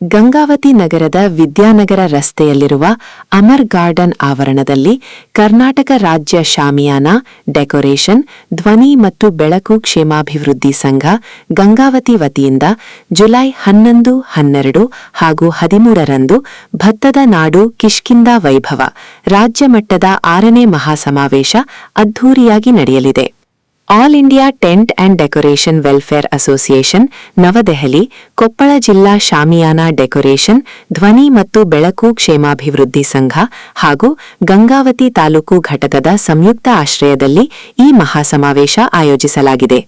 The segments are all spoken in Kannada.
ಗಂಗಾವತಿ ನಗರದ ವಿದ್ಯಾನಗರ ರಸ್ತೆಯಲ್ಲಿರುವ ಅಮರ್ ಗಾರ್ಡನ್ ಆವರಣದಲ್ಲಿ ಕರ್ನಾಟಕ ರಾಜ್ಯ ಶಾಮಿಯಾನ, ಡೆಕೋರೇಷನ್, ಧ್ವನಿ ಮತ್ತು ಬೆಳಕು ಕ್ಷೇಮಾಭಿವೃದ್ಧಿ ಸಂಘ ಗಂಗಾವತಿ ವತಿಯಿಂದ ಜುಲೈ 11, 12 ಹಾಗೂ 13ರಂದು ಭತ್ತದ ನಾಡು ಕಿಷ್ಕಿಂಧಾ ವೈಭವ ರಾಜ್ಯ ಮಟ್ಟದ 6ನೇ ಮಹಾಸಮಾವೇಶ ಅದ್ಧೂರಿಯಾಗಿ ನಡೆಯಲಿದೆ. All India tent and decoration welfare association, Navadehali, Koppal ಜಿಲ್ಲಾ ಶಾಮಿಯಾನ ಡೆಕೋರೇಷನ್, ಧ್ವನಿ ಮತ್ತು ಬೆಳಕು ಕ್ಷೇಮಾಭಿವೃದ್ಧಿ ಸಂಘ ಹಾಗೂ ಗಂಗಾವತಿ ತಾಲೂಕು ಘಟಕದ ಸಂಯುಕ್ತ ಆಶ್ರಯದಲ್ಲಿ ಈ ಮಹಾಸಮಾವೇಶ ಆಯೋಜಿಸಲಾಗಿದೆ.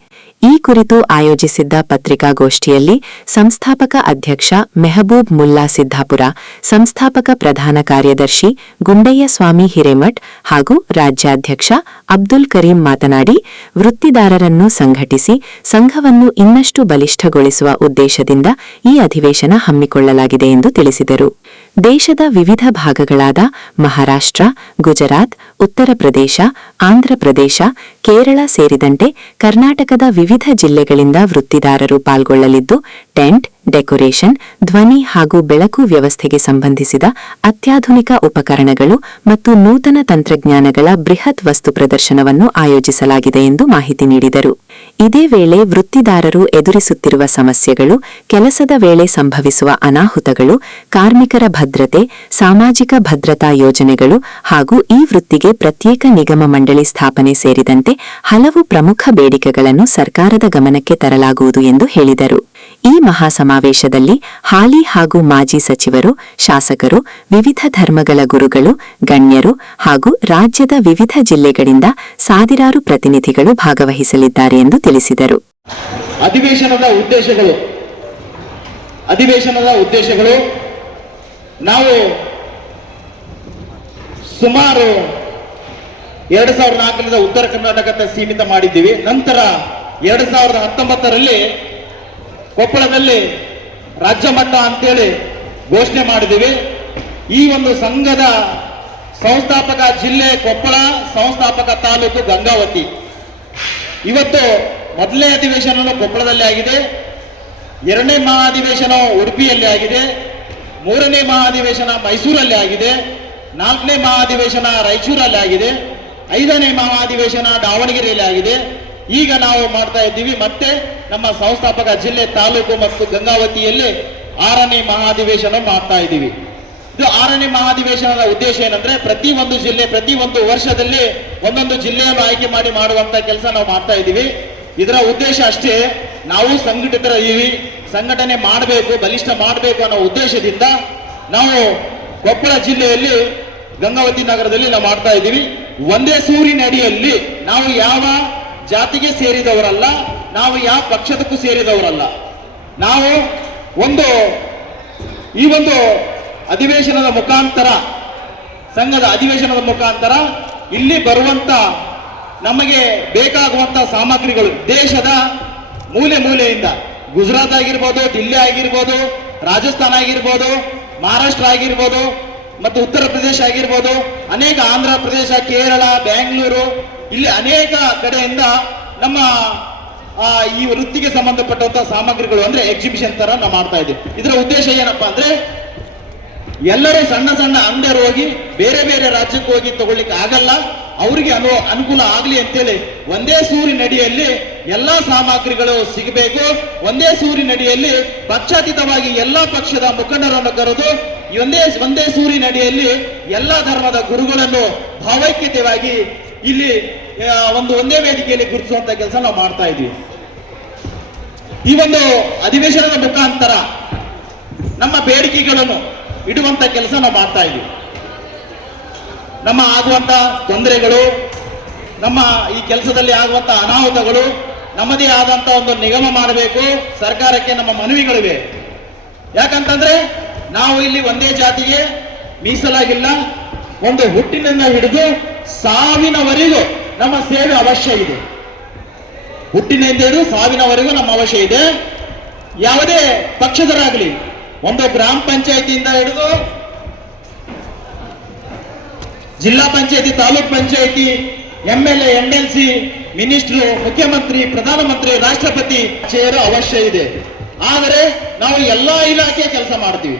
ಈ ಕುರಿತು ಆಯೋಜಿಸಿದ್ದ ಪತ್ರಿಕಾಗೋಷ್ಠಿಯಲ್ಲಿ ಸಂಸ್ಥಾಪಕ ಅಧ್ಯಕ್ಷ ಮೆಹಬೂಬ್ ಮುಲ್ಲಾ ಸಿದ್ದಾಪುರ, ಸಂಸ್ಥಾಪಕ ಪ್ರಧಾನ ಕಾರ್ಯದರ್ಶಿ ಗುಂಡಯ್ಯ ಸ್ವಾಮಿ ಹಿರೇಮಠ್ ಹಾಗೂ ರಾಜ್ಯಾಧ್ಯಕ್ಷ ಅಬ್ದುಲ್ ಕರೀಂ ಮಾತನಾಡಿ, ವೃತ್ತಿದಾರರನ್ನು ಸಂಘಟಿಸಿ ಸಂಘವನ್ನು ಇನ್ನಷ್ಟು ಬಲಿಷ್ಠಗೊಳಿಸುವ ಉದ್ದೇಶದಿಂದ ಈ ಅಧಿವೇಶನ ಹಮ್ಮಿಕೊಳ್ಳಲಾಗಿದೆ ಎಂದು ತಿಳಿಸಿದರು. ದೇಶದ ವಿವಿಧ ಭಾಗಗಳಾದ ಮಹಾರಾಷ್ಟ್ರ, ಗುಜರಾತ್, ಉತ್ತರ ಪ್ರದೇಶ, ಆಂಧ್ರಪ್ರದೇಶ, ಕೇರಳ ಸೇರಿದಂತೆ ಕರ್ನಾಟಕದ ವಿವಿಧ ಜಿಲ್ಲೆಗಳಿಂದ ವೃತ್ತಿದಾರರು ಪಾಲ್ಗೊಳ್ಳಲಿದ್ದು, ಟೆಂಟ್, ಡೆಕೋರೇಷನ್, ಧ್ವನಿ ಹಾಗೂ ಬೆಳಕು ವ್ಯವಸ್ಥೆಗೆ ಸಂಬಂಧಿಸಿದ ಅತ್ಯಾಧುನಿಕ ಉಪಕರಣಗಳು ಮತ್ತು ನೂತನ ತಂತ್ರಜ್ಞಾನಗಳ ಬೃಹತ್ ವಸ್ತು ಪ್ರದರ್ಶನವನ್ನು ಆಯೋಜಿಸಲಾಗಿದೆ ಎಂದು ಮಾಹಿತಿ ನೀಡಿದರು. ಇದೇ ವೇಳೆ ವೃತ್ತಿದಾರರು ಎದುರಿಸುತ್ತಿರುವ ಸಮಸ್ಯೆಗಳು, ಕೆಲಸದ ವೇಳೆ ಸಂಭವಿಸುವ ಅನಾಹುತಗಳು, ಕಾರ್ಮಿಕರ ಭದ್ರತೆ, ಸಾಮಾಜಿಕ ಭದ್ರತಾ ಯೋಜನೆಗಳು ಹಾಗೂ ಈ ವೃತ್ತಿಗೆ ಪ್ರತ್ಯೇಕ ನಿಗಮ ಮಂಡಳಿ ಸ್ಥಾಪನೆ ಸೇರಿದಂತೆ ಹಲವು ಪ್ರಮುಖ ಬೇಡಿಕೆಗಳನ್ನು ಸರ್ಕಾರದ ಗಮನಕ್ಕೆ ತರಲಾಗುವುದು ಎಂದು ಹೇಳಿದರು. ಈ ಮಹಾಸಮಾವೇಶದಲ್ಲಿ ಹಾಲಿ ಹಾಗೂ ಮಾಜಿ ಸಚಿವರು, ಶಾಸಕರು, ವಿವಿಧ ಧರ್ಮಗಳ ಗುರುಗಳು, ಗಣ್ಯರು ಹಾಗೂ ರಾಜ್ಯದ ವಿವಿಧ ಜಿಲ್ಲೆಗಳಿಂದ ಸಾವಿರಾರು ಪ್ರತಿನಿಧಿಗಳು ಭಾಗವಹಿಸಲಿದ್ದಾರೆ ಎಂದು ತಿಳಿಸಿದರು. ಅಧಿವೇಶನದ ಉದ್ದೇಶಗಳು ನಾವು ಸುಮಾರು 2004ರಿಂದ ಉತ್ತರ ಕರ್ನಾಟಕಕ್ಕೆ ಸೀಮಿತ ಮಾಡಿದ್ದೀವಿ. ನಂತರ 2019ರಲ್ಲಿ ಕೊಪ್ಪಳದಲ್ಲಿ ರಾಜ್ಯ ಮಟ್ಟ ಅಂತೇಳಿ ಘೋಷಣೆ ಮಾಡಿದ್ದೀವಿ. ಈ ಒಂದು ಸಂಘದ ಸಂಸ್ಥಾಪಕ ಜಿಲ್ಲೆ ಕೊಪ್ಪಳ, ಸಂಸ್ಥಾಪಕ ತಾಲೂಕು ಗಂಗಾವತಿ. ಇವತ್ತು ಮೊದಲನೇ ಅಧಿವೇಶನ ಕೊಪ್ಪಳದಲ್ಲಿ ಆಗಿದೆ, 2ನೇ ಮಹಾಧಿವೇಶನ ಉಡುಪಿಯಲ್ಲಿ ಆಗಿದೆ, 3ನೇ ಮಹಾಧಿವೇಶನ ಮೈಸೂರಲ್ಲಿ ಆಗಿದೆ, 4ನೇ ಮಹಾಧಿವೇಶನ ರಾಯಚೂರಲ್ಲಿ ಆಗಿದೆ, 5ನೇ ಮಹಾಧಿವೇಶನ ದಾವಣಗೆರೆಯಲ್ಲಿ ಆಗಿದೆ. ಈಗ ನಾವು ಮಾಡ್ತಾ ಇದ್ದೀವಿ ಮತ್ತೆ ನಮ್ಮ ಸಂಸ್ಥಾಪಕ ಜಿಲ್ಲೆ ತಾಲೂಕು ಮತ್ತು ಗಂಗಾವತಿಯಲ್ಲಿ 6ನೇ ಮಹಾಧಿವೇಶನ ಮಾಡ್ತಾ ಇದ್ದೀವಿ. ಇದು 6ನೇ ಮಹಾಧಿವೇಶನದ ಉದ್ದೇಶ ಏನಂದ್ರೆ ಪ್ರತಿ ಒಂದು ಜಿಲ್ಲೆ ಪ್ರತಿ ಒಂದು ವರ್ಷದಲ್ಲಿ ಒಂದೊಂದು ಜಿಲ್ಲೆಯನ್ನು ಆಯ್ಕೆ ಮಾಡಿ ಮಾಡುವಂತ ಕೆಲಸ ನಾವು ಮಾಡ್ತಾ ಇದ್ದೀವಿ. ಇದರ ಉದ್ದೇಶ ಅಷ್ಟೇ, ನಾವು ಸಂಘಟಿತರಿದ್ದೀವಿ, ಸಂಘಟನೆ ಮಾಡಬೇಕು, ಬಲಿಷ್ಠ ಮಾಡಬೇಕು ಅನ್ನೋ ಉದ್ದೇಶದಿಂದ ನಾವು ಕೊಪ್ಪಳ ಜಿಲ್ಲೆಯಲ್ಲಿ ಗಂಗಾವತಿ ನಗರದಲ್ಲಿ ನಾವು ಮಾಡ್ತಾ ಇದ್ದೀವಿ. ಒಂದೇ ಸೂರಿನ ಅಡಿಯಲ್ಲಿ ನಾವು ಯಾವ ಜಾತಿಗೆ ಸೇರಿದವರಲ್ಲ, ನಾವು ಯಾವ ಪಕ್ಷದಕ್ಕೂ ಸೇರಿದವರಲ್ಲ. ನಾವು ಈ ಒಂದು ಅಧಿವೇಶನದ ಮುಖಾಂತರ, ಸಂಘದ ಅಧಿವೇಶನದ ಮುಖಾಂತರ ಇಲ್ಲಿ ಬರುವಂತ ನಮಗೆ ಬೇಕಾಗುವಂತ ಸಾಮಗ್ರಿಗಳು ದೇಶದ ಮೂಲೆ ಮೂಲೆಯಿಂದ, ಗುಜರಾತ್ ಆಗಿರ್ಬೋದು, ದಿಲ್ಲಿ ಆಗಿರ್ಬೋದು, ರಾಜಸ್ಥಾನ ಆಗಿರ್ಬೋದು, ಮಹಾರಾಷ್ಟ್ರ ಆಗಿರ್ಬೋದು ಮತ್ತು ಉತ್ತರ ಪ್ರದೇಶ ಆಗಿರ್ಬೋದು, ಅನೇಕ ಆಂಧ್ರ ಪ್ರದೇಶ, ಕೇರಳ, ಬೆಂಗಳೂರು, ಇಲ್ಲಿ ಅನೇಕ ಕಡೆಯಿಂದ ನಮ್ಮ ಈ ವೃತ್ತಿಗೆ ಸಂಬಂಧಪಟ್ಟಂತಹ ಸಾಮಗ್ರಿಗಳು ಅಂದ್ರೆ ಎಕ್ಸಿಬಿಷನ್ ತರ ನಾವು ಮಾಡ್ತಾ ಇದ್ದೀವಿ. ಇದರ ಉದ್ದೇಶ ಏನಪ್ಪಾ ಅಂದ್ರೆ ಎಲ್ಲರೂ ಸಣ್ಣ ಸಣ್ಣ ಅಂಗಡಿಯರು ಹೋಗಿ ಬೇರೆ ಬೇರೆ ರಾಜ್ಯಕ್ಕೆ ಹೋಗಿ ತಗೊಳ್ಳಿಕ್ಕೆ ಆಗಲ್ಲ, ಅವರಿಗೆ ಅನುಕೂಲ ಆಗಲಿ ಅಂತೇಳಿ ಒಂದೇ ಸೂರಿನಡಿಯಲ್ಲಿ ಎಲ್ಲಾ ಸಾಮಗ್ರಿಗಳು ಸಿಗಬೇಕು. ಒಂದೇ ಸೂರಿನಡಿಯಲ್ಲಿ ಪಕ್ಷಾತೀತವಾಗಿ ಎಲ್ಲಾ ಪಕ್ಷದ ಮುಖಂಡರನ್ನು ಕರೆದು ಒಂದೇ ಸೂರಿನಡಿಯಲ್ಲಿ ಎಲ್ಲಾ ಧರ್ಮದ ಗುರುಗಳನ್ನು ಭಾವೈಕ್ಯತೆಯಾಗಿ ಇಲ್ಲಿ ಒಂದೇ ವೇದಿಕೆಯಲ್ಲಿ ಗುರುತಿಸುವಂತ ಕೆಲಸ ನಾವು ಮಾಡ್ತಾ ಇದ್ದೀವಿ. ಈ ಒಂದು ಅಧಿವೇಶನದ ಮುಖಾಂತರ ನಮ್ಮ ಬೇಡಿಕೆಗಳನ್ನು ಇಡುವಂತ ಕೆಲಸ ನಾವು ಮಾಡ್ತಾ ಇದ್ದೀವಿ. ನಮ್ಮ ಆಗುವಂತ ತೊಂದರೆಗಳು, ನಮ್ಮ ಈ ಕೆಲಸದಲ್ಲಿ ಆಗುವಂತ ಅನಾಹುತಗಳು, ನಮ್ಮದೇ ಆದಂತ ಒಂದು ನಿಗಮ ಮಾಡಬೇಕು. ಸರ್ಕಾರಕ್ಕೆ ನಮ್ಮ ಮನವಿಗಳಿವೆ. ಯಾಕಂತಂದ್ರೆ ನಾವು ಇಲ್ಲಿ ಒಂದೇ ಜಾತಿಗೆ ಮೀಸಲಾಗಿಲ್ಲ. ಒಂದು ಹುಟ್ಟಿನಿಂದ ಹಿಡಿದು ಸಾವಿನವರೆಗೂ ನಮ್ಮ ಸೇವೆ ಅವಶ್ಯ ಇದೆ. ಹುಟ್ಟಿನಿಂದ ಹಿಡಿದು ಸಾವಿನವರೆಗೂ ನಮ್ಮ ಅವಶ್ಯ ಇದೆ. ಯಾವುದೇ ಪಕ್ಷದರಾಗಲಿ, ಒಂದು ಗ್ರಾಮ ಪಂಚಾಯತಿಯಿಂದ ಹಿಡಿದು ಜಿಲ್ಲಾ ಪಂಚಾಯತಿ, ತಾಲೂಕ್ ಪಂಚಾಯತಿ, MLA, NLC, ಮಿನಿಸ್ಟ್ರು, ಮುಖ್ಯಮಂತ್ರಿ, ಪ್ರಧಾನಮಂತ್ರಿ, ರಾಷ್ಟ್ರಪತಿ ಚೇರು ಅವಶ್ಯ ಇದೆ. ಆದರೆ ನಾವು ಎಲ್ಲಾ ಇಲಾಖೆ ಕೆಲಸ ಮಾಡ್ತೀವಿ,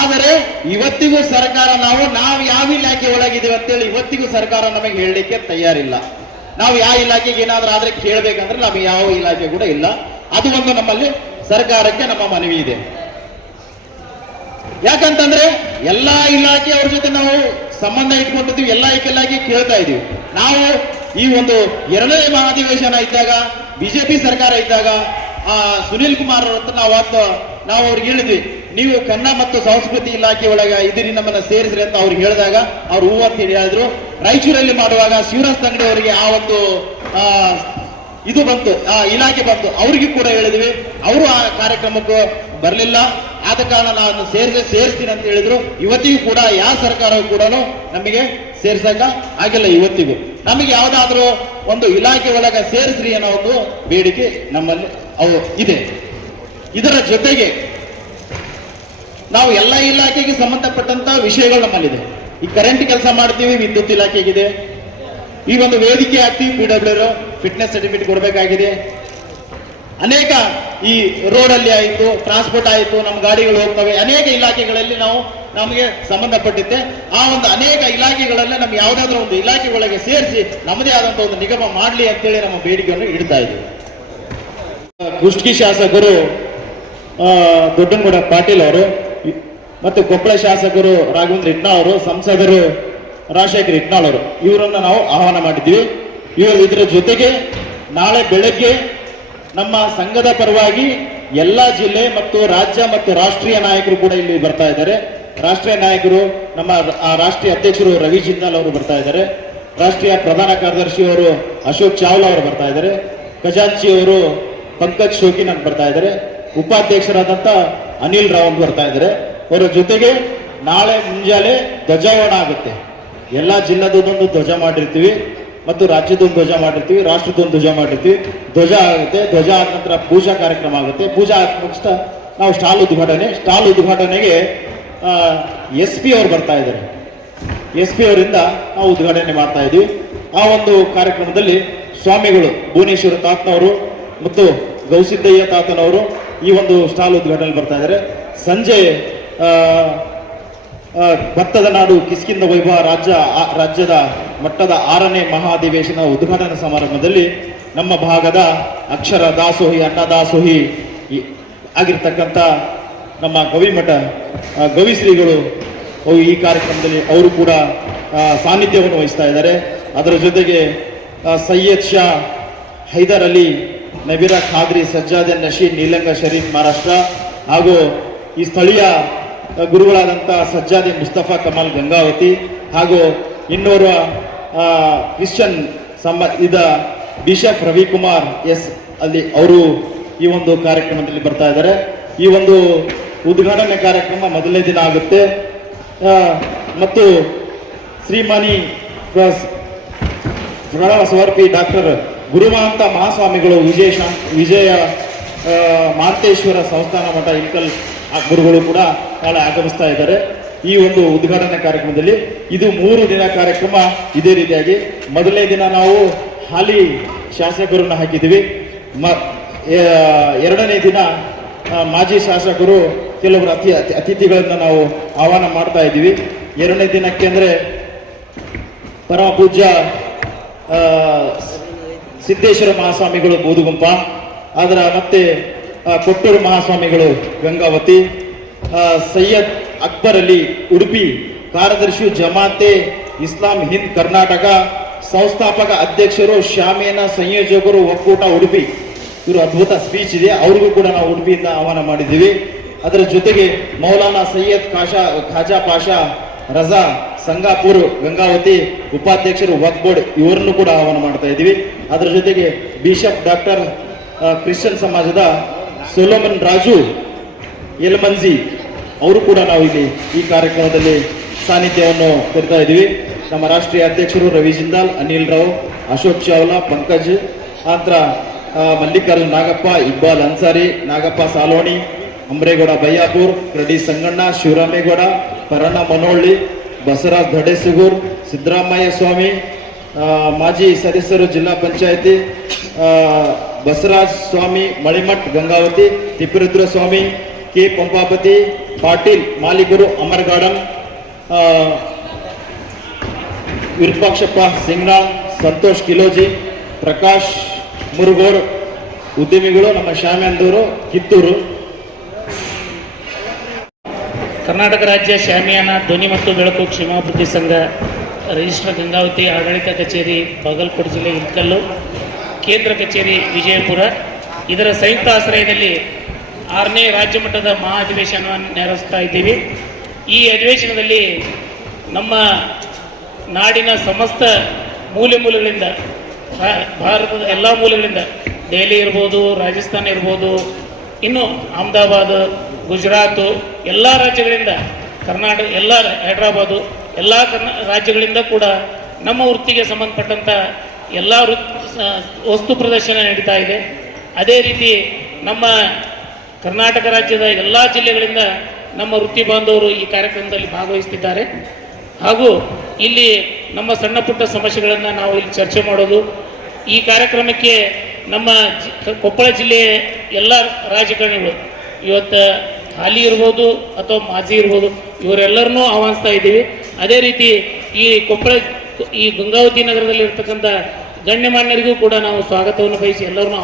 ಆದರೆ ಇವತ್ತಿಗೂ ಸರ್ಕಾರ ನಾವು ಯಾವ ಇಲಾಖೆ ಒಳಗಿದ್ದೀವಿ ಅಂತೇಳಿ ಇವತ್ತಿಗೂ ಸರ್ಕಾರ ನಮಗೆ ಹೇಳಲಿಕ್ಕೆ ತಯಾರಿಲ್ಲ. ನಾವು ಯಾವ ಇಲಾಖೆಗೆ ಏನಾದ್ರೂ ಆದ್ರೆ ಕೇಳಬೇಕಂದ್ರೆ ನಮಗೆ ಯಾವ ಇಲಾಖೆ ಕೂಡ ಇಲ್ಲ. ಅದು ಒಂದು ನಮ್ಮಲ್ಲಿ ಸರ್ಕಾರಕ್ಕೆ ನಮ್ಮ ಮನವಿ ಇದೆ. ಯಾಕಂತಂದ್ರೆ ಎಲ್ಲಾ ಇಲಾಖೆ ಅವ್ರ ಜೊತೆ ನಾವು ಸಂಬಂಧ ಇಟ್ಕೊಂಡಿದ್ದೀವಿ, ಎಲ್ಲಾ ಇಲಾಖೆ ಕೇಳ್ತಾ ಇದೀವಿ. ನಾವು ಈ ಒಂದು 2ನೇ ಮಹಾಧಿವೇಶನ ಇದ್ದಾಗ ಬಿಜೆಪಿ ಸರ್ಕಾರ ಇದ್ದಾಗ ಸುನೀಲ್ ಕುಮಾರ್ ಅವ್ರ ಹತ್ರ ನಾವು ಅವ್ರಿಗೆ ಹೇಳಿದ್ವಿ, ನೀವು ಕನ್ನಡ ಮತ್ತು ಸಂಸ್ಕೃತಿ ಇಲಾಖೆ ಒಳಗೆ ಇದಿರಿ, ನಮ್ಮನ್ನ ಸೇರಿಸ್ರಿ ಅಂತ ಅವ್ರಿಗೆ ಹೇಳಿದಾಗ ಅವ್ರು ಹೂ ಅಂತ ಹೇಳಿದ್ರು. ರಾಯಚೂರಲ್ಲಿ ಮಾಡುವಾಗ ಶಿವರಾಜ್ ತಂಗಡಿ ಅವರಿಗೆ ಆ ಒಂದು ಇದು ಬಂತು, ಆ ಇಲಾಖೆ ಬಂತು, ಅವ್ರಿಗೂ ಕೂಡ ಹೇಳಿದ್ವಿ. ಅವರು ಆ ಕಾರ್ಯಕ್ರಮಕ್ಕೂ ಬರಲಿಲ್ಲ. ಆದ ಕಾರಣ ನಾನು ಸೇರಿಸ್ತೀನಿ ಅಂತ ಹೇಳಿದ್ರು. ಇವತ್ತಿಗೂ ಕೂಡ ಯಾವ ಸರ್ಕಾರವೂ ಕೂಡ ನಮಗೆ ಸೇರ್ಸಕ ಆಗಿಲ್ಲ. ಇವತ್ತಿಗೂ ನಮಗೆ ಯಾವ್ದಾದ್ರೂ ಒಂದು ಇಲಾಖೆ ಒಳಗೆ ಸೇರಿಸ್ರಿ ಅನ್ನೋ ಒಂದು ಬೇಡಿಕೆ ನಮ್ಮಲ್ಲಿ ಇದೆ. ಇದರ ಜೊತೆಗೆ ನಾವು ಎಲ್ಲ ಇಲಾಖೆಗೆ ಸಂಬಂಧಪಟ್ಟಂತ ವಿಷಯಗಳು ನಮ್ಮಲ್ಲಿದೆ. ಈ ಕರೆಂಟ್ ಕೆಲಸ ಮಾಡ್ತೀವಿ, ವಿದ್ಯುತ್ ಇಲಾಖೆಗಿದೆ. ಈ ಒಂದು ವೇದಿಕೆ ಆಗ್ತೀವಿ, PWR ಫಿಟ್ನೆಸ್ ಸರ್ಟಿಫಿಕೇಟ್ ಕೊಡಬೇಕಾಗಿದೆ. ಅನೇಕ ಈ ರೋಡ್ ಅಲ್ಲಿ ಆಯಿತು, ಟ್ರಾನ್ಸ್ಪೋರ್ಟ್ ಆಯಿತು, ನಮ್ಮ ಗಾಡಿಗಳು ಹೋಗ್ತವೆ, ಅನೇಕ ಇಲಾಖೆಗಳಲ್ಲಿ ನಮಗೆ ಸಂಬಂಧಪಟ್ಟಿದ್ದೆ. ಆ ಒಂದು ಅನೇಕ ಇಲಾಖೆಗಳಲ್ಲೇ ನಮ್ಗೆ ಯಾವುದಾದ್ರೂ ಒಂದು ಇಲಾಖೆ ಒಳಗೆ ಸೇರಿಸಿ ನಮ್ಮದೇ ಆದಂತಹ ಒಂದು ನಿಗಮ ಮಾಡಲಿ ಅಂತೇಳಿ ನಮ್ಮ ಬೇಡಿಕೆಯನ್ನು ಇಡ್ತಾ ಇದ್ದೀವಿ. ಕುಷ್ಟಗಿ ಶಾಸಕರು ದೊಡ್ಡನಗೌಡ ಪಾಟೀಲ್ ಅವರು ಮತ್ತು ಕೊಪ್ಪಳ ಶಾಸಕರು ರಾಘವೇಂದ್ರ ಇಟ್ನಾಳ್ ಅವರು, ಸಂಸದರು ರಾಜಶೇಖರ್ ಇಟ್ನಾಳ್ ಅವರು, ಇವರನ್ನ ನಾವು ಆಹ್ವಾನ ಮಾಡಿದ್ದೀವಿ. ಇದರ ಜೊತೆಗೆ ನಾಳೆ ಬೆಳಗ್ಗೆ ನಮ್ಮ ಸಂಘದ ಪರವಾಗಿ ಎಲ್ಲ ಜಿಲ್ಲೆ ಮತ್ತು ರಾಜ್ಯ ಮತ್ತು ರಾಷ್ಟ್ರೀಯ ನಾಯಕರು ಕೂಡ ಇಲ್ಲಿ ಬರ್ತಾ ಇದ್ದಾರೆ. ರಾಷ್ಟ್ರೀಯ ನಾಯಕರು ನಮ್ಮ ರಾಷ್ಟ್ರೀಯ ಅಧ್ಯಕ್ಷರು ರವಿ ಜಿಂದಾಲ್ ಅವರು ಬರ್ತಾ ಇದ್ದಾರೆ. ರಾಷ್ಟ್ರೀಯ ಪ್ರಧಾನ ಕಾರ್ಯದರ್ಶಿ ಅವರು ಅಶೋಕ್ ಚಾವ್ಲಾ ಅವರು ಬರ್ತಾ ಇದ್ದಾರೆ. ಖಜಾಂಚಿ ಅವರು ಪಂಕಜ್ ಶೋಕಿನ್ ಅಂತ ಬರ್ತಾ ಇದ್ದಾರೆ. ಉಪಾಧ್ಯಕ್ಷರಾದಂತ ಅನಿಲ್ ರಾವ್ ಅಂತ ಬರ್ತಾ ಇದ್ದಾರೆ. ಅವರ ಜೊತೆಗೆ ನಾಳೆ ಮುಂಜಾನೆ ಧ್ವಜಾರೋಹಣ ಆಗುತ್ತೆ. ಎಲ್ಲಾ ಜಿಲ್ಲಾದೊಂದು ಧ್ವಜ ಮಾಡಿರ್ತೀವಿ ಮತ್ತು ರಾಜ್ಯದೊಂದು ಧ್ವಜ ಮಾಡಿರ್ತೀವಿ, ರಾಷ್ಟ್ರದೊಂದು ಧ್ವಜ ಮಾಡಿರ್ತೀವಿ. ಧ್ವಜ ಆಗುತ್ತೆ. ಧ್ವಜ ಆದ ನಂತರ ಪೂಜಾ ಕಾರ್ಯಕ್ರಮ ಆಗುತ್ತೆ. ಪೂಜಾ ಆದ ಮುಗಿಸ್ತಾ ನಾವು ಸ್ಟಾಲ್ ಉದ್ಘಾಟನೆಗೆ SP ಅವರು ಬರ್ತಾ ಇದ್ದಾರೆ. SP ಅವರಿಂದ ನಾವು ಉದ್ಘಾಟನೆ ಮಾಡ್ತಾ ಇದ್ವಿ. ಆ ಒಂದು ಕಾರ್ಯಕ್ರಮದಲ್ಲಿ ಸ್ವಾಮಿಗಳು ಭುವನೇಶ್ವರ ತಾತನವರು ಮತ್ತು ಗೌಸಿದ್ದಯ್ಯ ತಾತನವರು ಈ ಒಂದು ಸ್ಟಾಲ್ ಉದ್ಘಾಟನೆ ಬರ್ತಾ ಇದ್ದಾರೆ. ಸಂಜೆ ಭತ್ತದ ನಾಡು ಕಿಷ್ಕಿಂಧ ವೈಭವ ರಾಜ್ಯದ ಮಟ್ಟದ 6ನೇ ಮಹಾಧಿವೇಶನ ಉದ್ಘಾಟನಾ ಸಮಾರಂಭದಲ್ಲಿ ನಮ್ಮ ಭಾಗದ ಅಕ್ಷರ ದಾಸೋಹಿ, ಅನ್ನದಾಸೋಹಿ ಆಗಿರ್ತಕ್ಕಂಥ ನಮ್ಮ ಗವಿಮಠ ಗವಿಶ್ರೀಗಳು ಈ ಕಾರ್ಯಕ್ರಮದಲ್ಲಿ ಅವರು ಕೂಡ ಸಾನ್ನಿಧ್ಯವನ್ನು ವಹಿಸ್ತಾ ಇದ್ದಾರೆ. ಅದರ ಜೊತೆಗೆ ಸೈಯದ್ ಶಾ ಹೈದರ್ ಅಲಿ, ನಬೀರಾ ಖಾದ್ರಿ, ಸಜ್ಜಾದ ನಶೀದ್, ನೀಲಂಗ ಶರೀಫ್ ಮಹಾರಾಷ್ಟ್ರ, ಹಾಗೂ ಈ ಸ್ಥಳೀಯ ಗುರುಗಳಾದಂಥ ಸಜ್ಜಾದೆ ಮುಸ್ತಫಾ ಕಮಾಲ್ ಗಂಗಾವತಿ, ಹಾಗೂ ಇನ್ನೋರ್ವ ಕ್ರಿಶ್ಚಿಯನ್ ಬಿಷಪ್ ರವಿಕುಮಾರ್ ಎಸ್ ಅಲ್ಲಿ ಅವರು ಈ ಒಂದು ಕಾರ್ಯಕ್ರಮದಲ್ಲಿ ಬರ್ತಾ ಇದ್ದಾರೆ. ಈ ಒಂದು ಉದ್ಘಾಟನೆ ಕಾರ್ಯಕ್ರಮ ಮೊದಲನೇ ದಿನ ಆಗುತ್ತೆ. ಮತ್ತು ಶ್ರೀಮಾನಿ ಸಮರ್ಪಿ ಡಾಕ್ಟರ್ ಗುರುಮಹಂತ ಮಹಾಸ್ವಾಮಿಗಳು ವಿಜಯ ಮಾಂತೇಶ್ವರ ಸಂಸ್ಥಾನ ಮಠ ಇಲ್ಕಲ್ ಗುರುಗಳು ಕೂಡ ನಾಳೆ ಆಗಮಿಸ್ತಾ ಇದ್ದಾರೆ ಈ ಒಂದು ಉದ್ಘಾಟನಾ ಕಾರ್ಯಕ್ರಮದಲ್ಲಿ. ಇದು 3 ದಿನ ಕಾರ್ಯಕ್ರಮ. ಇದೇ ರೀತಿಯಾಗಿ ಮೊದಲನೇ ದಿನ ನಾವು ಹಾಲಿ ಶಾಸಕರನ್ನ ಹಾಕಿದ್ದೀವಿ. 2ನೇ ದಿನ ಮಾಜಿ ಶಾಸಕರು ಕೆಲವರು ಅತಿಥಿಗಳನ್ನ ನಾವು ಆಹ್ವಾನ ಮಾಡ್ತಾ ಇದ್ದೀವಿ. 2ನೇ ದಿನಕ್ಕೆ ಅಂದ್ರೆ ಪರಮ ಪೂಜ್ಯ ಸಿದ್ದೇಶ್ವರ ಮಹಾಸ್ವಾಮಿಗಳು ಬೋಧಗುಂಪ, ಅದರ ಮತ್ತೆ ಕೊಟ್ಟೂರು ಮಹಾಸ್ವಾಮಿಗಳು ಗಂಗಾವತಿ, ಸೈಯದ್ ಅಕ್ಬರ್ ಅಲಿ ಉಡುಪಿ, ಕಾರ್ಯದರ್ಶಿ ಜಮಾತೆ ಇಸ್ಲಾಂ ಹಿಂದ್ ಕರ್ನಾಟಕ, ಸಂಸ್ಥಾಪಕ ಅಧ್ಯಕ್ಷರು ಶಾಮಿಯಾನ ಸಂಯೋಜಕರು ಒಕ್ಕೂಟ ಉಡುಪಿ. ಇವರು ಅದ್ಭುತ ಸ್ಪೀಚ್ ಇದೆ, ಅವ್ರಿಗೂ ಕೂಡ ನಾವು ಉಡುಪಿಯಿಂದ ಆಹ್ವಾನ ಮಾಡಿದ್ದೀವಿ. ಅದರ ಜೊತೆಗೆ ಮೌಲಾನಾ ಸೈಯದ್ ಖಾಜಾ ಪಾಷಾ ರಜಾ ಸಂಗಾಪುರ್ ಗಂಗಾವತಿ ಉಪಾಧ್ಯಕ್ಷರು ವಕ್ಫ್ ಬೋರ್ಡ್, ಇವರನ್ನು ಕೂಡ ಆಹ್ವಾನ ಮಾಡ್ತಾ ಇದ್ದೀವಿ. ಅದರ ಜೊತೆಗೆ ಬಿಷಪ್ ಡಾಕ್ಟರ್ ಕ್ರಿಶ್ಚಿಯನ್ ಸಮಾಜದ ಸೊಲೋಮನ್ ರಾಜು ಯಲಮಂಜಿ ಅವರು ಕೂಡ ನಾವು ಇಲ್ಲಿ ಈ ಕಾರ್ಯಕ್ರಮದಲ್ಲಿ ಸಾನ್ನಿಧ್ಯವನ್ನು ಕೊಡ್ತಾ ಇದ್ದೀವಿ. ನಮ್ಮ ರಾಷ್ಟ್ರೀಯ ಅಧ್ಯಕ್ಷರು ರವಿ ಜಿಂದಾಲ್, ಅನಿಲ್ ರಾವ್, ಅಶೋಕ್ ಚಾವ್ಲಾ, ಪಂಕಜ್ ಆಂತ್ರ, ಮಲ್ಲಿಕಾರ್ಜುನ್ ನಾಗಪ್ಪ, ಇಕ್ಬಾಲ್ ಅನ್ಸಾರಿ, ನಾಗಪ್ಪ ಸಾಲೋಣಿ, ಅಂಬ್ರೇಗೌಡ ಬಯ್ಯಾಪುರ್, ಕ್ರೆಡಿ ಸಂಗಣ್ಣ, ಶಿವರಾಮೇಗೌಡ, ಪರಣ್ಣ ಮನೋಳ್ಳಿ, ಬಸವರಾಜ್ ಧಡೇಸಿಗೂರ್, ಸಿದ್ದರಾಮಯ್ಯ ಸ್ವಾಮಿ, ಮಾಜಿ ಸದಸ್ಯರು ಜಿಲ್ಲಾ ಪಂಚಾಯತಿ ಬಸವರಾಜ್ ಸ್ವಾಮಿ ಮಳಿಮಠ್ ಗಂಗಾವತಿ, ತಿಪ್ಪರುದ್ರ ಸ್ವಾಮಿ, ಕೆ ಪಂಪಾಪತಿ ಪಾಟೀಲ್ ಮಾಲಿಗುರು ಅಮರ್ ಗಾರ್ಡನ್, ವಿರೂಪಾಕ್ಷಪ್ಪ ಸಿಂಗ್ನಾಳ್, ಸಂತೋಷ್ ಕಿಲೋಜಿ, ಪ್ರಕಾಶ್ ಮುರುಗೋಡ್ ಉದ್ಯಮಿಗಳು, ನಮ್ಮ ಶ್ಯಾಮ್ಯಾಂದೂರು ಕಿತ್ತೂರು. ಕರ್ನಾಟಕ ರಾಜ್ಯ ಶಾಮಿಯಾನ ಧ್ವನಿ ಮತ್ತು ಬೆಳಕು ಕ್ಷೇಮಾಭಿವೃದ್ಧಿ ಸಂಘ ರಿಜಿಸ್ಟರ್ ಗಂಗಾವತಿ ಆಡಳಿತ ಕಚೇರಿ ಬಾಗಲಕೋಟೆ ಜಿಲ್ಲೆ ಇಳಕಲ್ಲು, ಕೇಂದ್ರ ಕಚೇರಿ ವಿಜಯಪುರ ಇದರ ಸಂಯುಕ್ತ ಆಶ್ರಯದಲ್ಲಿ 6ನೇ ರಾಜ್ಯ ಮಟ್ಟದ ಮಹಾ ಅಧಿವೇಶನವನ್ನು ನೆರವೇರಿಸ್ತಾ ಇದ್ದೀವಿ. ಈ ಅಧಿವೇಶನದಲ್ಲಿ ನಮ್ಮ ನಾಡಿನ ಸಮಸ್ತ ಮೂಲೆಗಳಿಂದ, ಭಾರತದ ಎಲ್ಲ ಮೂಲೆಗಳಿಂದ, ದೆಹಲಿ ಇರ್ಬೋದು, ರಾಜಸ್ಥಾನ ಇರ್ಬೋದು, ಇನ್ನು ಅಹಮದಾಬಾದ್, ಗುಜರಾತು, ಎಲ್ಲ ರಾಜ್ಯಗಳಿಂದ, ಕರ್ನಾಟಕ, ಎಲ್ಲ ಹೈದರಾಬಾದು, ಎಲ್ಲ ರಾಜ್ಯಗಳಿಂದ ಕೂಡ ನಮ್ಮ ವೃತ್ತಿಗೆ ಸಂಬಂಧಪಟ್ಟಂಥ ಎಲ್ಲ ವಸ್ತು ಪ್ರದರ್ಶನ ನಡೀತಾ ಇದೆ. ಅದೇ ರೀತಿ ನಮ್ಮ ಕರ್ನಾಟಕ ರಾಜ್ಯದ ಎಲ್ಲ ಜಿಲ್ಲೆಗಳಿಂದ ನಮ್ಮ ವೃತ್ತಿ ಬಾಂಧವರು ಈ ಕಾರ್ಯಕ್ರಮದಲ್ಲಿ ಭಾಗವಹಿಸ್ತಿದ್ದಾರೆ. ಹಾಗೂ ಇಲ್ಲಿ ನಮ್ಮ ಸಣ್ಣ ಪುಟ್ಟ ಸಮಸ್ಯೆಗಳನ್ನು ನಾವು ಇಲ್ಲಿ ಚರ್ಚೆ ಮಾಡೋದು. ಈ ಕಾರ್ಯಕ್ರಮಕ್ಕೆ ನಮ್ಮ ಕೊಪ್ಪಳ ಜಿಲ್ಲೆಯ ಎಲ್ಲ ರಾಜಕಾರಣಿಗಳು, ಇವತ್ತು ಹಾಲಿ ಇರ್ಬೋದು ಅಥವಾ ಮಾಜಿ ಇರ್ಬೋದು, ಇವರೆಲ್ಲರನ್ನೂ ಆಹ್ವಾನಿಸ್ತಾ ಇದ್ದೀವಿ. ಅದೇ ರೀತಿ ಈ ಗಂಗಾವತಿ ನಗರದಲ್ಲಿ ಇರ್ತಕ್ಕಂಥ ಗಣ್ಯಮಾನ್ಯರಿಗೂ ಕೂಡ ನಾವು ಸ್ವಾಗತವನ್ನು ಬಯಸಿ ಎಲ್ಲರನ್ನೂ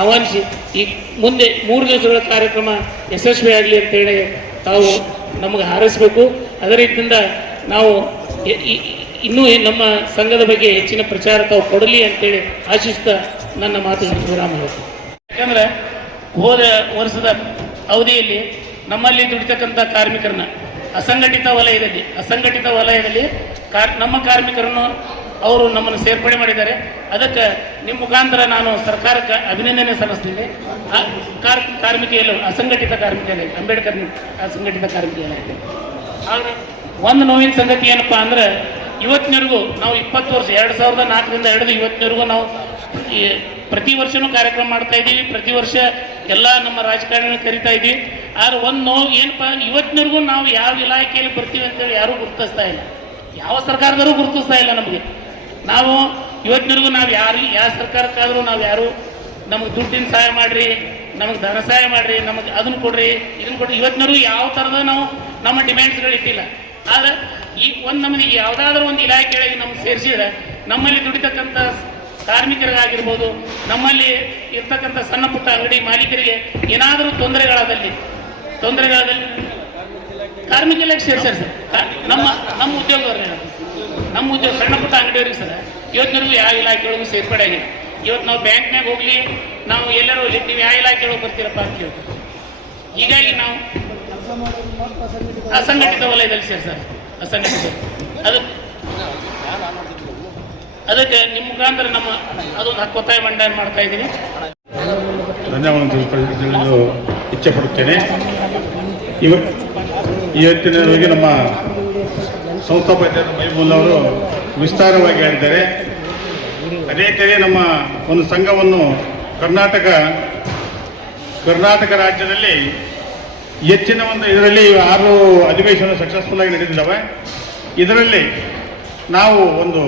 ಆಹ್ವಾನಿಸಿ ಈ ಮುಂದೆ 3 ದಿವಸಗಳ ಕಾರ್ಯಕ್ರಮ ಯಶಸ್ವಿಯಾಗಲಿ ಅಂತೇಳಿ ತಾವು ನಮಗೆ ಹಾರೈಸಬೇಕು. ಅದರ ರೀತಿಯಿಂದ ನಾವು ಇನ್ನೂ ನಮ್ಮ ಸಂಘದ ಬಗ್ಗೆ ಹೆಚ್ಚಿನ ಪ್ರಚಾರ ತಾವು ಕೊಡಲಿ ಅಂತೇಳಿ ಆಶಿಸ್ತಾ ನನ್ನ ಮಾತುಗಳನ್ನು ವಿರಾಮ ಹೇಳ್ತೀನಿ. ಯಾಕಂದರೆ ಹೋದ ವರ್ಷದ ಅವಧಿಯಲ್ಲಿ ನಮ್ಮಲ್ಲಿ ದುಡಿತಕ್ಕಂಥ ಕಾರ್ಮಿಕರನ್ನ ಅಸಂಘಟಿತ ವಲಯದಲ್ಲಿ ನಮ್ಮ ಕಾರ್ಮಿಕರನ್ನು ಅವರು ನಮ್ಮನ್ನು ಸೇರ್ಪಡೆ ಮಾಡಿದ್ದಾರೆ. ಅದಕ್ಕೆ ನಿಮ್ಮ ಮುಖಾಂತರ ನಾನು ಸರ್ಕಾರಕ್ಕೆ ಅಭಿನಂದನೆ ಸಲ್ಲಿಸ್ತೀನಿ. ಕಾರ್ಮಿಕ ಇಲಾಖೆ, ಅಸಂಘಟಿತ ಕಾರ್ಮಿಕ ಇಲಾಖೆ, ಅಂಬೇಡ್ಕರ್ ಅಸಂಘಟಿತ ಕಾರ್ಮಿಕ ಇಲಾಖೆ. ಆದರೆ ಒಂದು ನೋವಿನ ಸಂಗತಿ ಏನಪ್ಪ ಅಂದ್ರೆ, ಇವತ್ತಿನವರೆಗೂ ನಾವು 20 ವರ್ಷ 2004ರಿಂದ ಹಿಡಿದು ಇವತ್ತಿನವರೆಗೂ ನಾವು ಪ್ರತಿ ವರ್ಷವೂ ಕಾರ್ಯಕ್ರಮ ಮಾಡ್ತಾ ಇದ್ದೀವಿ. ಪ್ರತಿ ವರ್ಷ ಎಲ್ಲ ನಮ್ಮ ರಾಜಕಾರಣಿಗಳು ಕರಿತಾ ಇದ್ದೀವಿ. ಆದರೆ ಒಂದು ನೋವು ಏನಪ್ಪ, ಇವತ್ತಿನವರೆಗೂ ನಾವು ಯಾವ ಇಲಾಖೆಯಲ್ಲಿ ಬರ್ತೀವಿ ಅಂತೇಳಿ ಯಾರೂ ಗುರುತಿಸ್ತಾ ಇಲ್ಲ. ಯಾವ ಸರ್ಕಾರದವರು ಗುರುತಿಸ್ತಾ ಇಲ್ಲ ನಮಗೆ. ನಾವು ಇವತ್ತಿನವರೆಗೂ ನಾವು ಯಾವ ಸರ್ಕಾರಕ್ಕಾದರೂ ನಾವು ಯಾರು ನಮಗೆ ದುಡ್ಡಿನ ಸಹಾಯ ಮಾಡಿರಿ, ನಮಗೆ ಧನ ಸಹಾಯ ಮಾಡಿರಿ, ನಮಗೆ ಅದನ್ನು ಕೊಡ್ರಿ, ಇದನ್ನು ಕೊಡ್ರಿ, ಇವತ್ತಿನವರೆಗೂ ಯಾವ ಥರದ ನಾವು ನಮ್ಮ ಡಿಮ್ಯಾಂಡ್ಸ್ಗಳು ಇಟ್ಟಿಲ್ಲ. ಆದರೆ ಈ ನಮಗೆ ಯಾವುದಾದ್ರೂ ಒಂದು ಇಲಾಖೆಗಳಿಗೆ ನಮ್ಗೆ ಸೇರಿಸಿದ್ರೆ ನಮ್ಮಲ್ಲಿ ದುಡಿತಕ್ಕಂಥ ಕಾರ್ಮಿಕರಿಗಾಗಿರ್ಬೋದು, ನಮ್ಮಲ್ಲಿ ಇರ್ತಕ್ಕಂಥ ಸಣ್ಣ ಪುಟ್ಟ ಅಂಗಡಿ ಮಾಲೀಕರಿಗೆ ಏನಾದರೂ ತೊಂದರೆಗಳಾದಲ್ಲಿ ಕಾರ್ಮಿಕ ಇಲಾಖೆ ಸೇರಿಸ್ಯಾರ ಸರ್. ನಮ್ಮ ಉದ್ಯೋಗದವ್ರಿಗೆ, ನಮ್ಮ ಸಣ್ಣ ಪುಟ್ಟ ಅಂಗಡಿಯವ್ರಿಗೆ ಸರ್ ಇವತ್ತಿನವರೆಗೂ ಯಾವ ಇಲಾಖೆಗಳಿಗೂ ಸೇರ್ಪಡೆ ಆಗಿಲ್ಲ. ಇವತ್ತು ನಾವು ಬ್ಯಾಂಕ್ನಾಗ ಹೋಗ್ಲಿ, ನಾವು ಎಲ್ಲರೂ ಹೋಗ್ಲಿ, ನೀವು ಯಾವ ಇಲಾಖೆಯೊಳಗೆ ಬರ್ತೀರಪ್ಪ ಅಂತ ಕೇಳ್ತೀವಿ. ಹೀಗಾಗಿ ನಾವು ಅಸಂಘಟಿತ ವಲಯದಲ್ಲಿ ಸೇರ್ಸಾರ, ಅಸಂಘಟಿತ. ಅದಕ್ಕೆ ನಿಮ್ಮ ಮುಖಾಂತರ ನಮ್ಮ ಅದೊಂದು ಒತ್ತಾಯ ಮಂಡನೆ ಮಾಡ್ತಾ ಇದ್ದೀನಿ. ಧನ್ಯವಾದಗಳು ಇಚ್ಛೆ ಪಡುತ್ತೇನೆ. ಇವತ್ತಿನವರೆಗೆ ನಮ್ಮ ಸಂಸ್ಥಾಪಕ ಮೈಬುಲ್ ಅವರು ವಿಸ್ತಾರವಾಗಿ ಹೇಳಿದ್ದಾರೆ. ಅದೇ ಥರ ನಮ್ಮ ಒಂದು ಸಂಘವನ್ನು ಕರ್ನಾಟಕ ರಾಜ್ಯದಲ್ಲಿ ಹೆಚ್ಚಿನ ಒಂದು ಇದರಲ್ಲಿ 6 ಅಧಿವೇಶನ ಸಕ್ಸಸ್ಫುಲ್ ಆಗಿ ನಡೆದಿದ್ದಾವೆ. ಇದರಲ್ಲಿ ನಾವು ಒಂದು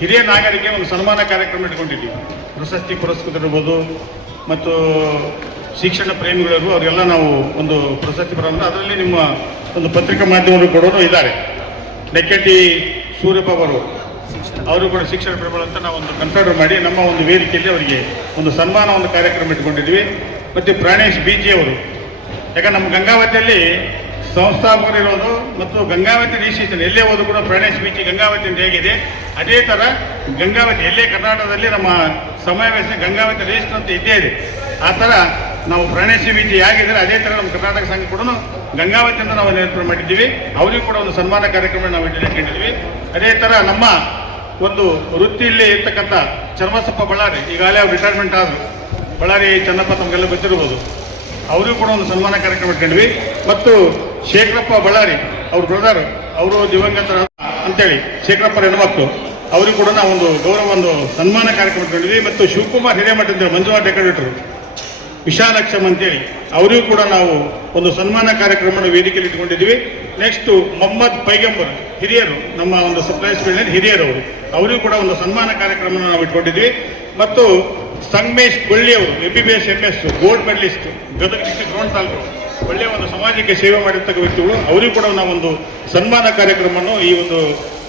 ಹಿರಿಯ ನಾಗರಿಕರಿಗೆ ಒಂದು ಸನ್ಮಾನ ಕಾರ್ಯಕ್ರಮ ಇಟ್ಕೊಂಡಿದ್ದೀವಿ. ಪ್ರಶಸ್ತಿ ಪುರಸ್ಕೃತರಿರ್ಬೋದು ಮತ್ತು ಶಿಕ್ಷಣ ಪ್ರೇಮಿಗಳಿರ್ಬೋದು, ಅವರೆಲ್ಲ ನಾವು ಒಂದು ಪ್ರಶಸ್ತಿ ಬರೋದು. ಅದರಲ್ಲಿ ನಿಮ್ಮ ಒಂದು ಪತ್ರಿಕಾ ಮಾಧ್ಯಮಗಳು ಕೊಡೋರು ಇದ್ದಾರೆ. ನೆಕ್ಕಟ್ಟಿ ಸೂರ್ಯಪ್ಪ ಅವರು ಕೂಡ ಶಿಕ್ಷಣ ಪ್ರೇಮಿಗಳು ಅಂತ ನಾವು ಒಂದು ಕನ್ಸಿಡರ್ ಮಾಡಿ ನಮ್ಮ ಒಂದು ವೇದಿಕೆಯಲ್ಲಿ ಅವರಿಗೆ ಒಂದು ಸನ್ಮಾನ ಒಂದು ಕಾರ್ಯಕ್ರಮ ಇಟ್ಕೊಂಡಿದ್ವಿ. ಮತ್ತು ಪ್ರಾಣೇಶ್ BG ಅವರು, ಯಾಕಂದ್ರೆ ನಮ್ಮ ಗಂಗಾವತಿಯಲ್ಲಿ ಸಂಸ್ಥಾಪಕರು ಇರೋದು ಮತ್ತು ಗಂಗಾವತಿ ರಿಜಿಸ್ಟ್ರೇಷನ್ ಎಲ್ಲೇ ಹೋದ್ರು ಕೂಡ ಪ್ರಾಣೇಶ್ BG ಗಂಗಾವತಿಯಿಂದ ಹೇಗಿದೆ ಅದೇ ಥರ ಗಂಗಾವತಿ ಎಲ್ಲೇ ಕರ್ನಾಟಕದಲ್ಲಿ ನಮ್ಮ ಸಮಾವೇಶ ಗಂಗಾವತಿ ರಿಜಿಸ್ಟರ್ ಅಂತ ಇದ್ದೇ ಇದೆ. ಆ ಥರ ನಾವು ಪ್ರಾಣೇಶ್ BG ಹೇಗಿದ್ದಾರೆ ಅದೇ ಥರ ನಮ್ಮ ಕರ್ನಾಟಕ ಸಂಘ ಕೂಡ ಗಂಗಾವತಿಯಿಂದ ನಾವು ಏರ್ಪಾಡು ಮಾಡಿದ್ದೀವಿ. ಅವರಿಗೂ ಕೂಡ ಒಂದು ಸನ್ಮಾನ ಕಾರ್ಯಕ್ರಮ ನಾವು ಇಟ್ಕೊಂಡಿದ್ವಿ. ಅದೇ ಥರ ನಮ್ಮ ಒಂದು ವೃತ್ತಿಯಲ್ಲಿ ಇರ್ತಕ್ಕಂಥ ಚನ್ನಬಸಪ್ಪ ಬಳ್ಳಾರಿ, ಈಗಾಗಲೇ ಅವ್ರು ರಿಟೈರ್ಮೆಂಟ್ ಆದರು. ಬಳ್ಳಾರಿ ಚನ್ನಪ್ಪ ತಮಗೆಲ್ಲ ಗೊತ್ತಿರ್ಬೋದು. ಅವರಿಗೂ ಕೂಡ ಒಂದು ಸನ್ಮಾನ ಕಾರ್ಯಕ್ರಮ ಇಟ್ಕೊಂಡ್ವಿ. ಮತ್ತು ಶೇಖರಪ್ಪ ಬಳ್ಳಾರಿ ಅವ್ರ ಬ್ರದರ್, ಅವರು ದಿವಂಗತರ ಅಂತೇಳಿ ಶೇಖರಪ್ಪರ ಹೆಣ್ಮಕ್ಳು, ಅವರಿಗೂ ಕೂಡ ನಾವು ಒಂದು ಗೌರವ ಒಂದು ಸನ್ಮಾನ ಕಾರ್ಯಕ್ರಮ ಇಟ್ಕೊಂಡಿದ್ವಿ. ಮತ್ತು ಶಿವಕುಮಾರ್ ಹಿರೇಮಠ ಅಂತೇಳಿ ಮಂಜುನಾಥ್ ಡೆಕೋರೇಟರು, ವಿಶಾಲಕ್ಷಮ್ ಅಂತೇಳಿ ಅವರಿಗೂ ಕೂಡ ನಾವು ಒಂದು ಸನ್ಮಾನ ಕಾರ್ಯಕ್ರಮವನ್ನು ವೇದಿಕೆಯಲ್ಲಿ ಇಟ್ಕೊಂಡಿದ್ವಿ. ನೆಕ್ಸ್ಟು ಮೊಹಮ್ಮದ್ ಪೈಗಂಬರ್ ಹಿರಿಯರು, ನಮ್ಮ ಒಂದು ಸಪ್ಲೈಸ್ ಫೀಲ್ಡ್ನಲ್ಲಿ ಹಿರಿಯರು, ಅವರಿಗೂ ಕೂಡ ಒಂದು ಸನ್ಮಾನ ಕಾರ್ಯಕ್ರಮವನ್ನು ನಾವು ಇಟ್ಕೊಂಡಿದ್ವಿ. ಮತ್ತು ಸಂಗಮೇಶ್ ಕೊಳ್ಳಿಯವರು MBBS MS gold medalist Gadag district Ron taluk ಒಳ್ಳೆಯ ಒಂದು ಸಮಾಜಕ್ಕೆ ಸೇವೆ ಮಾಡಿರ್ತಕ್ಕ ವ್ಯಕ್ತಿಗಳು, ಅವರಿಗೂ ಕೂಡ ನಾವೊಂದು ಸನ್ಮಾನ ಕಾರ್ಯಕ್ರಮವನ್ನು ಈ ಒಂದು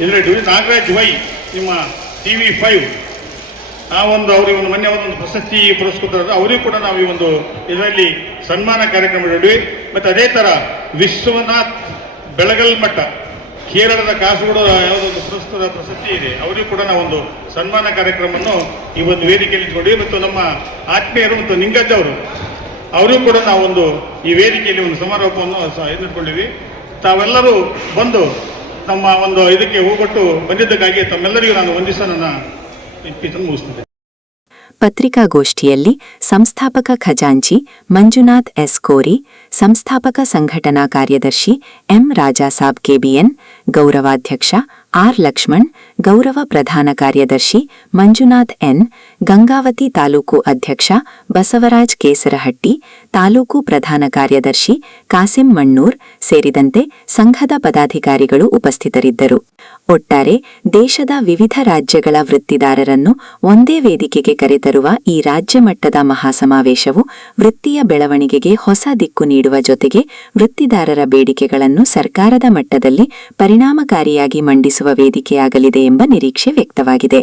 ಇದರಲ್ಲಿ ನಾಗರಾಜ್ ವೈ ನಿಮ್ಮ TV5 ಆ ಒಂದು ಅವರಿಗೆ ಒಂದು ಮೊನ್ನೆ ಒಂದು ಪ್ರಶಸ್ತಿ ಪುರಸ್ಕೃತರಾದ ಅವರಿಗೂ ಕೂಡ ನಾವು ಈ ಒಂದು ಇದರಲ್ಲಿ ಸನ್ಮಾನ ಕಾರ್ಯಕ್ರಮ ಮಾಡಿದ್ವಿ. ಮತ್ತು ಅದೇ ಥರ ವಿಶ್ವನಾಥ್ ಬೆಳಗಲ್ಮಠ ಕೇರಳದ ಕಾಸರಗೋಡು ಯಾವುದೊಂದು ಪುರಸ್ಕೃತ ಪ್ರಶಸ್ತಿ ಇದೆ, ಅವರಿಗೂ ಕೂಡ ನಾವೊಂದು ಸನ್ಮಾನ ಕಾರ್ಯಕ್ರಮವನ್ನು ಈ ಒಂದು ವೇದಿಕೆಯಲ್ಲಿ ಇಟ್ಕೊಂಡಿವಿ. ಮತ್ತು ನಮ್ಮ ಆತ್ಮೀಯರು ಮತ್ತು ನಿಂಗಜ್ಜ ಅವರಿಗೂ ಕೂಡ ನಾವೊಂದು ಈ ವೇದಿಕೆಯಲ್ಲಿ ಒಂದು ಸಮಾರೋಪವನ್ನು ಇಟ್ಕೊಂಡಿವಿ. ತಾವೆಲ್ಲರೂ ಬಂದು ನಮ್ಮ ಒಂದು ಇದಕ್ಕೆ ಹೋಗೊಟ್ಟು ಬಂದಿದ್ದಕ್ಕಾಗಿ ತಮ್ಮೆಲ್ಲರಿಗೂ ನಾನು ವಂದಿಸ ನನ್ನ ಮುಗಿಸ್ತೇನೆ. ಪತ್ರಿಕಾಗೋಷ್ಠಿಯಲ್ಲಿ ಸಂಸ್ಥಾಪಕ ಖಜಾಂಚಿ ಮಂಜುನಾಥ್ ಎಸ್ ಕೋರಿ, ಸಂಸ್ಥಾಪಕ ಸಂಘಟನಾ ಕಾರ್ಯದರ್ಶಿ ಎಂ ರಾಜಾಸಾಬ್ KBN, ಗೌರವಾಧ್ಯಕ್ಷ ಆರ್ ಲಕ್ಷ್ಮಣ್, ಗೌರವ ಪ್ರಧಾನ ಕಾರ್ಯದರ್ಶಿ ಮಂಜುನಾಥ್ ಎನ್, ಗಂಗಾವತಿ ತಾಲೂಕು ಅಧ್ಯಕ್ಷ ಬಸವರಾಜ್ ಕೇಸರಹಟ್ಟಿ, ತಾಲೂಕು ಪ್ರಧಾನ ಕಾರ್ಯದರ್ಶಿ ಕಾಸಿಂ ಮಣ್ಣೂರ್ ಸೇರಿದಂತೆ ಸಂಘದ ಪದಾಧಿಕಾರಿಗಳು ಉಪಸ್ಥಿತರಿದ್ದರು. ಒಟ್ಟಾರೆ ದೇಶದ ವಿವಿಧ ರಾಜ್ಯಗಳ ವೃತ್ತಿದಾರರನ್ನು ಒಂದೇ ವೇದಿಕೆಗೆ ಕರೆತರುವ ಈ ರಾಜ್ಯ ಮಟ್ಟದ ಮಹಾಸಮಾವೇಶವು ವೃತ್ತಿಯ ಬೆಳವಣಿಗೆಗೆ ಹೊಸ ದಿಕ್ಕು ನೀಡುವ ಜೊತೆಗೆ ವೃತ್ತಿದಾರರ ಬೇಡಿಕೆಗಳನ್ನು ಸರ್ಕಾರದ ಮಟ್ಟದಲ್ಲಿ ಪರಿಣಾಮಕಾರಿಯಾಗಿ ಮಂಡಿಸುವ ವೇದಿಕೆಯಾಗಲಿದೆ ಎಂಬ ನಿರೀಕ್ಷೆ ವ್ಯಕ್ತವಾಗಿದೆ.